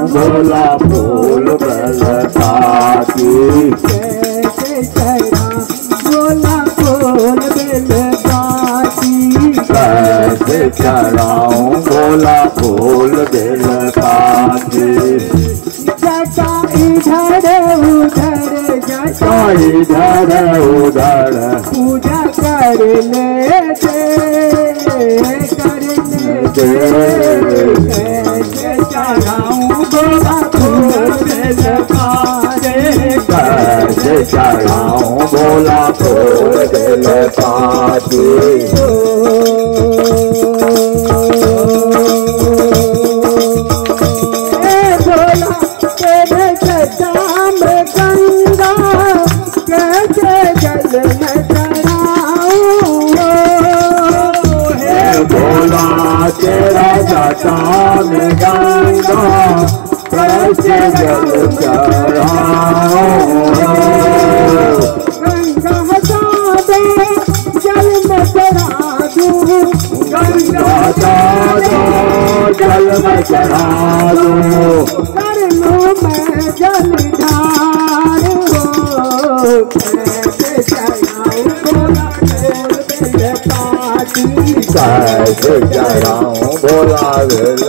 भोला फूल bell पाती। कैसे चढ़ाऊं भोला फूल bell पाती। कैसे चढ़ाऊं भोला फूल बेल पाती। जटा इधर उधर जटा इधर उधर पूजा कर लेते कैसे चढ़ाऊं भोला फूल बेल पाती। कैसे चढ़ाऊं भोला फूल बेल पाती। भोला तेरे चरण में गंगा कैसे जल में चढ़ाऊं। हे भोला तेरा जटा में गंगा कैसे जल चढ़ाऊं। गंगा हटा दे जल में चढ़ा दूं। गंगा हटा दो जल में चढ़ा दूं। कर लूं मैं जल ढार हो। कैसे चढ़ाऊं भोला फूल बेल पाती। कैसे चढ़ाऊं भोला बेल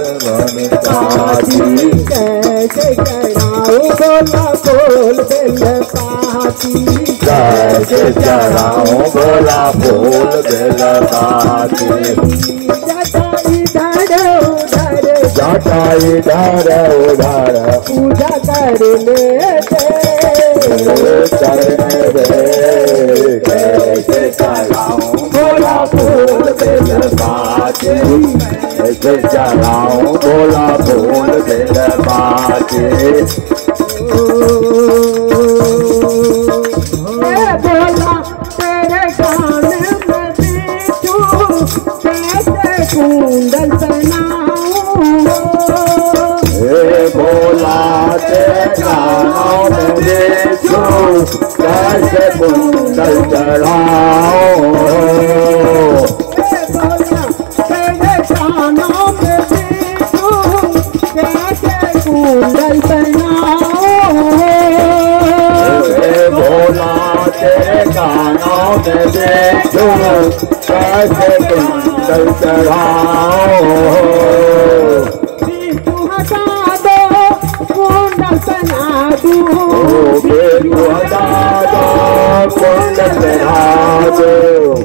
पाती। कैसे चढ़ाऊं भोला फूल बेल पाती। कैसे चढ़ाऊं भोला फूल बेल पाती। जटा इधर उधर जटा इधर उधर पूजा कर लेते करने दे। कैसे चढ़ाऊं भोला फूल बेल पाती। कैसे चढ़ाऊं भोला फूल बेल पाती। भोला तेरे गाने में बीचूं कैसे कुंडल बनाऊं। हे भोला तेरे गानों में देखूं कैसे कुंडल चढ़ाऊं। भोला तेरे गानों में बीचूं कैसे कुंडल बनाऊं। हे भोला तेरे गानों में देखूं कैसे कुंडल चढ़ाऊं। बीचू हटा दो कुंडल बना दूं। बेलू हटा दो कुंडल चढ़ा दो।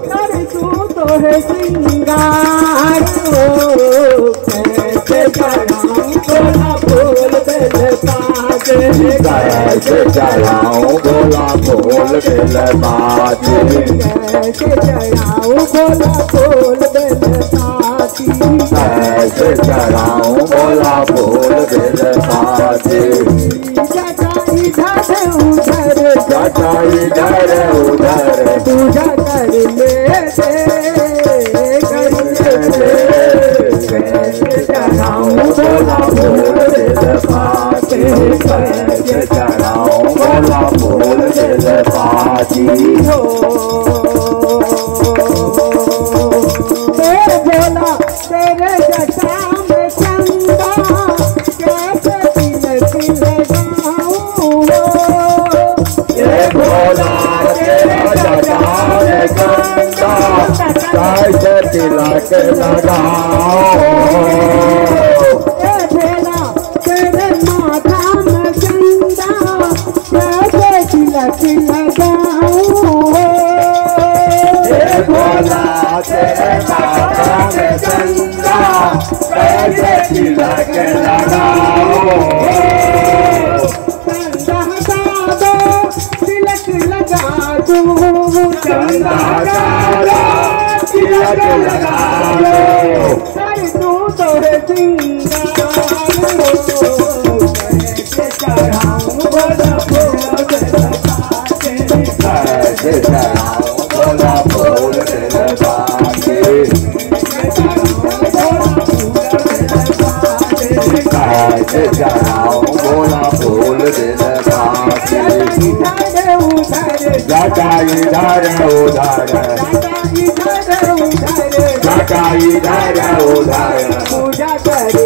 कर दूं तोहे सिंगार हो। कैसे चढ़ाऊं भोला फूल बेल पाती। कैसे चढ़ाऊं भोला फूल बेल पाती। कैसे चढ़ाऊं भोला फूल बेल पाती। कैसे चढ़ाऊं भोला फूल बेल पाती। जटा इधर उधर जटा इधर उधर पूजा कर लेते कैसे चढ़ाऊं भोला फूल बेल पाती। कैसे चढ़ाऊं भोला फूल बेल पाती। हो। भोला तेरे जटा में चंदा कैसे तिलक लगाऊं। हे भोला तेरा जटा में गंगा कैसे तिलक लगाऊं। भोला तेरे माथा में चंदा कैसे तिलक लगाऊं। हे भोला तेरे माथा में गंगा कैसे तिलक लगाऊं। चंदा हटा दो तिलक लगा दूं। चंदा हटा दो तिलक लगा दो। कर दूं तोहे सिंगार हो। कैसे चढ़ाऊं भोला फूल बेल पाती। कैसे चढ़ाऊं भोला फूल बेल पाती। कैसे चढ़ाऊं भोला फूल बेल पाती। जटा इधर उधर जटा इधर उधर पूजा कर ले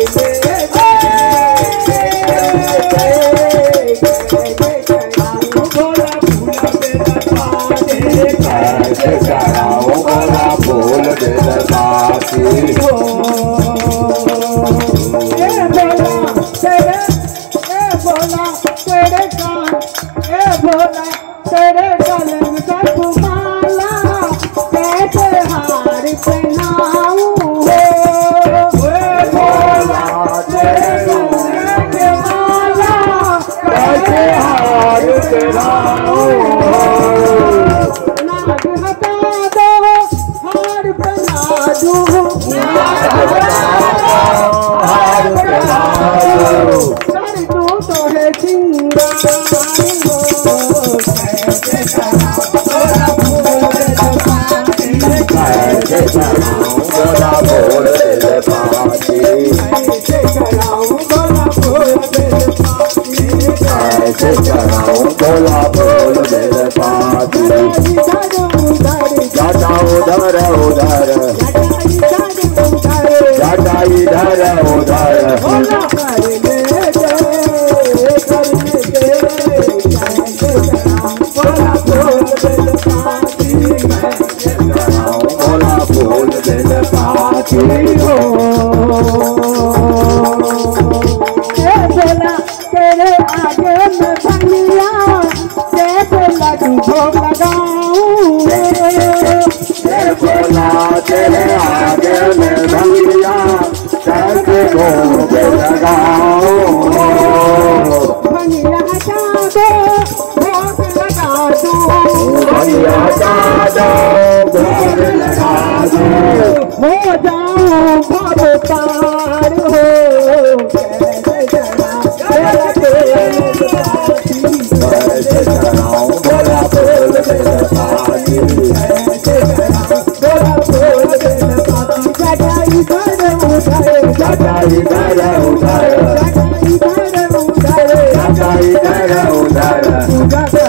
उधार